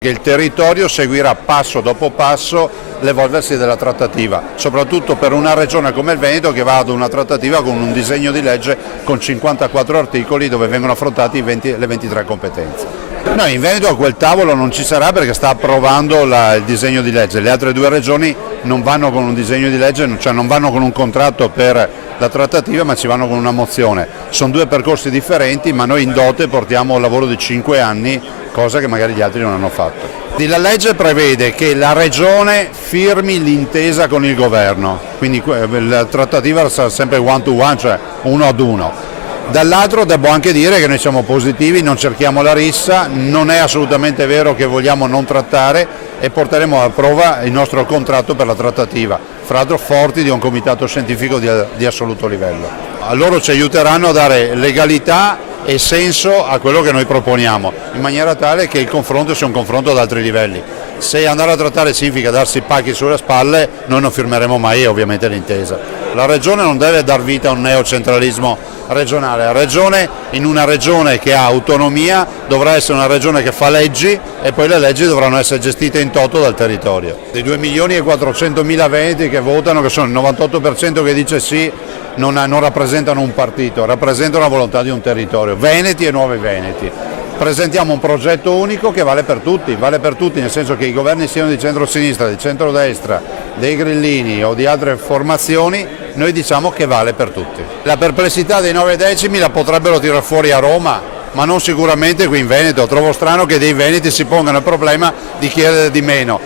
che il territorio seguirà passo dopo passo l'evolversi della trattativa, soprattutto per una regione come il Veneto che va ad una trattativa con un disegno di legge con 54 articoli dove vengono affrontati le 23 competenze. No, in Veneto a quel tavolo non ci sarà perché sta approvando il disegno di legge, le altre due regioni non vanno con un disegno di legge, cioè non vanno con un contratto per la trattativa ma ci vanno con una mozione. Sono due percorsi differenti ma noi in dote portiamo un lavoro di 5 anni, cosa che magari gli altri non hanno fatto. La legge prevede che la regione firmi l'intesa con il governo, quindi la trattativa sarà sempre one to one, cioè uno ad uno. Dall'altro devo anche dire che noi siamo positivi, non cerchiamo la rissa, non è assolutamente vero che vogliamo non trattare e porteremo a prova il nostro contratto per la trattativa, fra l'altro forti di un comitato scientifico di assoluto livello. A loro ci aiuteranno a dare legalità e senso a quello che noi proponiamo, in maniera tale che il confronto sia un confronto ad altri livelli. Se andare a trattare significa darsi pacchi sulle spalle, noi non firmeremo mai ovviamente l'intesa. La Regione non deve dar vita a un neocentralismo regionale, la Regione in una regione che ha autonomia dovrà essere una regione che fa leggi e poi le leggi dovranno essere gestite in toto dal territorio. Dei 2.400.000 veneti che votano, che sono il 98% che dice sì, non rappresentano un partito, rappresentano la volontà di un territorio, veneti e nuovi veneti. Presentiamo un progetto unico che vale per tutti nel senso che i governi siano di centro-sinistra, di centro-destra, dei grillini o di altre formazioni, noi diciamo che vale per tutti. La perplessità dei 9 decimi la potrebbero tirare fuori a Roma, ma non sicuramente qui in Veneto. Trovo strano che dei veneti si pongano il problema di chiedere di meno.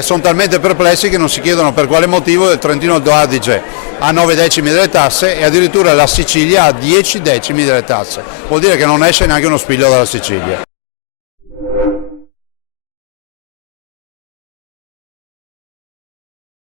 Sono talmente perplessi che non si chiedono per quale motivo il Trentino Alto Adige ha 9 decimi delle tasse e addirittura la Sicilia ha 10 decimi delle tasse. Vuol dire che non esce neanche uno spiglio dalla Sicilia.